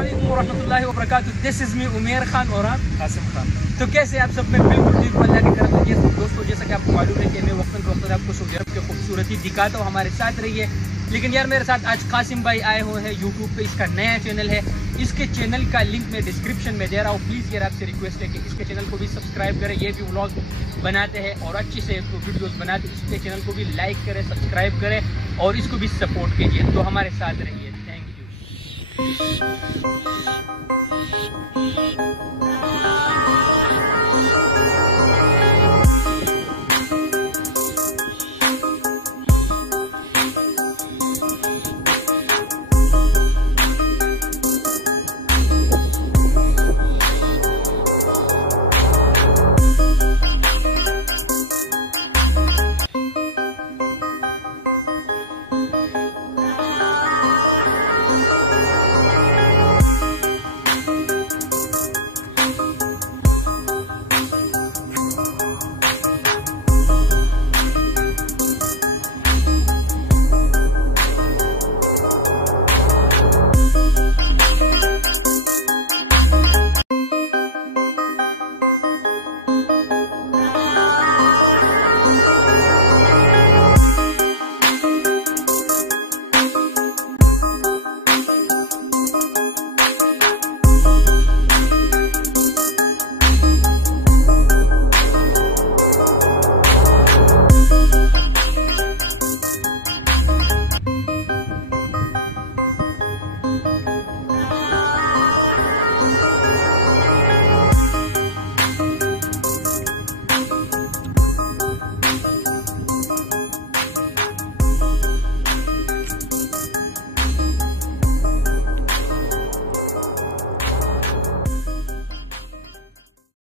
अस्सलामुअलैकुम वरहमतुल्लाहि वबरकातुहू। This is me उमेर खान और आप कासिम खान। तो कैसे आप सब? मैं बिल्कुल ठीक हूँ अल्लाह की तरफ से। दोस्तों, जैसा कि आपको मालूम है कि मैं वक्तन आपको सऊदी अरब की खूबसूरती दिखाता हूँ, हमारे साथ रहिए। लेकिन यार मेरे साथ आज कासिम भाई आए हुए हैं यूट्यूब पे। इसका नया चैनल है, इसके चैनल का लिंक मैं डिस्क्रिप्शन में दे रहा हूँ। प्लीज़ यार आपसे रिक्वेस्ट है कि इसके चैनल को भी सब्सक्राइब करें। ये भी व्लॉग बनाते हैं और अच्छे से वीडियोस बनाते हैं। इसके चैनल को भी लाइक करें, सब्सक्राइब करें और इसको भी सपोर्ट कीजिए। तो हमारे साथ रहिए। Thank you.